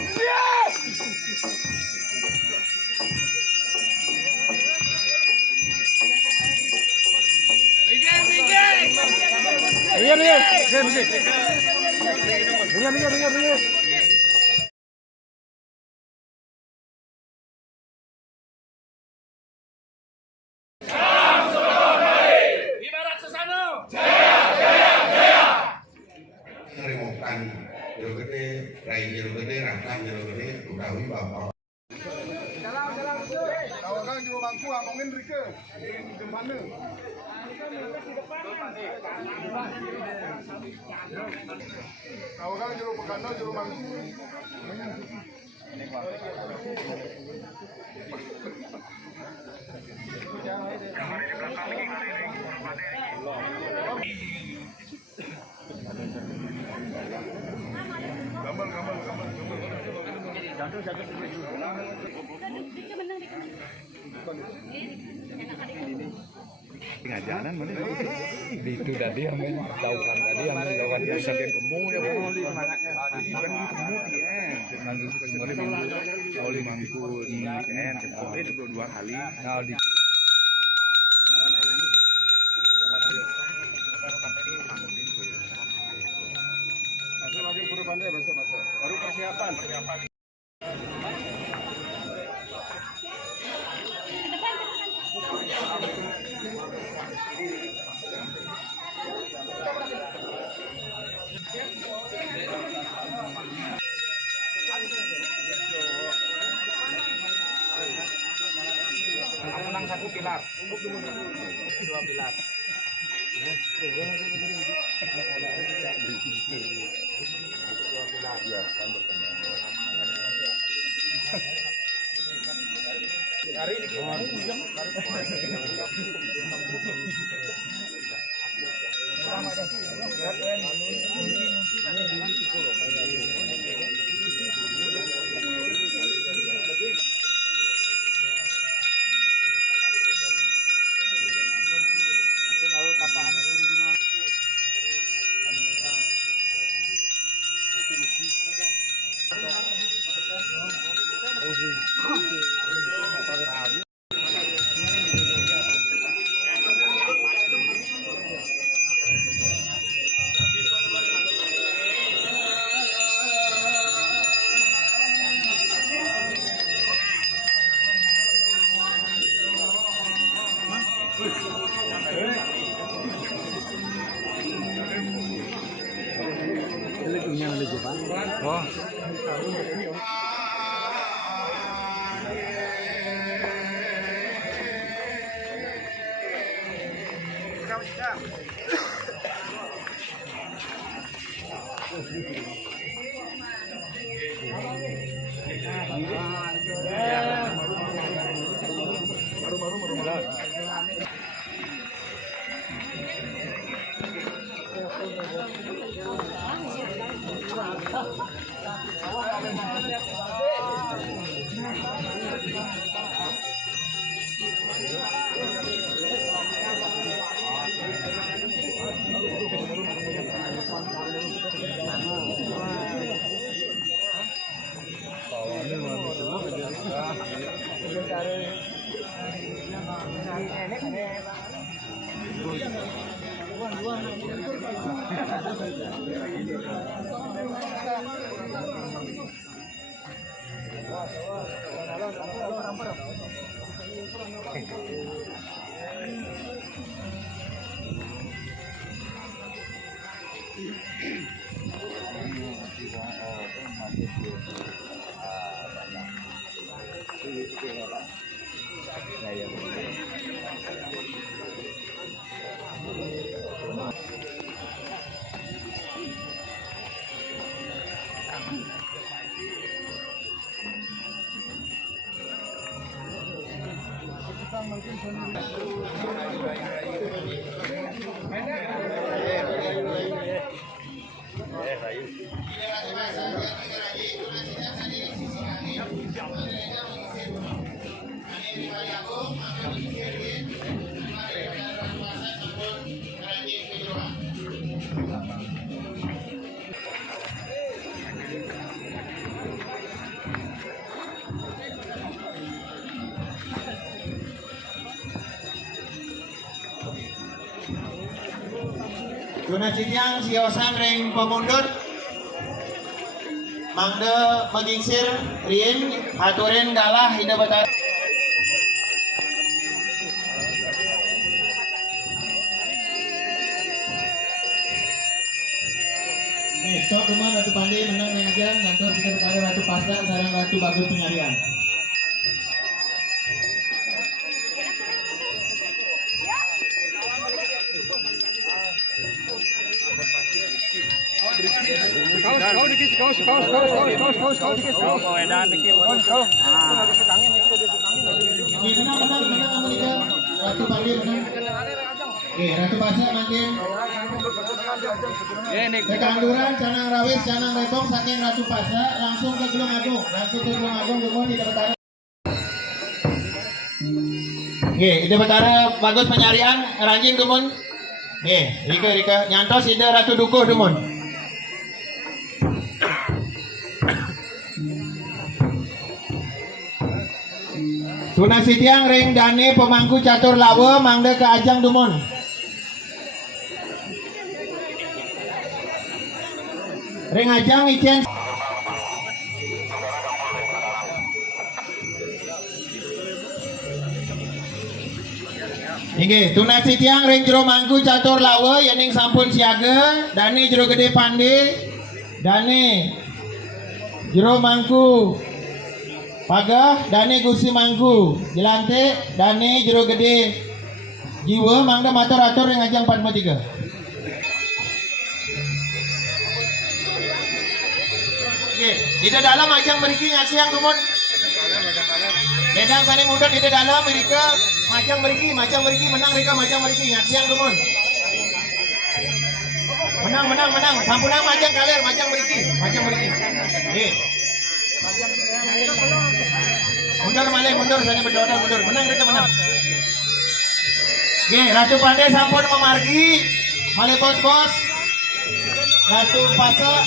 Minggir. Remokan jero gede, rai jero gede, rangkang jero gede, utawi bapak. Kawakan jero bangku ngomongin rike. Di mana? Kawakan jero pekano jero bangku. Ngajaran mana itu tadi yang menjauhkan bisa kembung ya semangatnya kan gemuk ya nanti oleh mangku itu dua kali nah di baru persiapan. menang satu pilar, dua pilar. Hari ini oh. Tuna sitiang siosan ring pemundut mangde mengingsir rin aturin galah ida betar. Stop rumah Ratu Pandai menang mengajar ngantor kita berkali Ratu Pasda sarang Ratu Bagus Penyarian. Menang Amerika Ratu Pandai menang. Oke, Ratu Pasda makin. Kekanduran Canang Rawis, Canang Repong saking Ratu Pasda langsung ke Gelung Agung, Gemon di Betara. Oke, ide Betara Bagus Penyarian, ranjing Gemon. Oke, Rika nyantos ide Ratu Dukuh Gemon. Tuna sitiang ring Dani pemangku catur lawe mangde ke ajang Dumon. Ring ajang icen. Inggih, tuna sitiang ring jero mangku catur lawe yening sampun siaga, Dani jero gede pande, Dani jero mangku pagah, Dani gusi mangku jelante, Dani jero gede jiwa mangda matur-atur ring ajang 43. Tidak dalam ajang beriki ngasiang Dumon. Medang sani muda tidak dalam mereka majang beriki menang mereka majang beriki ngasiang Dumon. Menang sampunang majang kaler majang beriki. Mundur sani berdoa mundur menang mereka menang. Ratu Pandai sampun memargi male bos. Ratu Pasa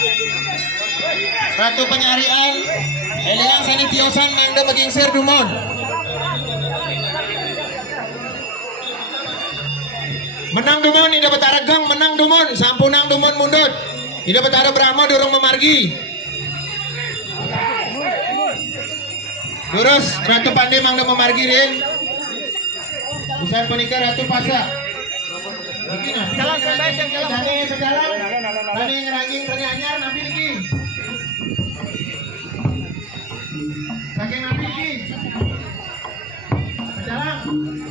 Ratu Penyarian Eliang sani tiosan mangda megingsir Dumon. Menang Dumon ida Betara Gang menang Dumon sampunang Dumon mundut ida Betara Brahma dorong memargi terus Ratu Pandai mangda memargi rin Busan penikah Ratu Pasa jalan Dani ngerangking Dani anyar nabi lagi saking nabi lagi jalan langsung.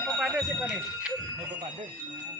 Foto pada sih, Pak nih. Foto pada.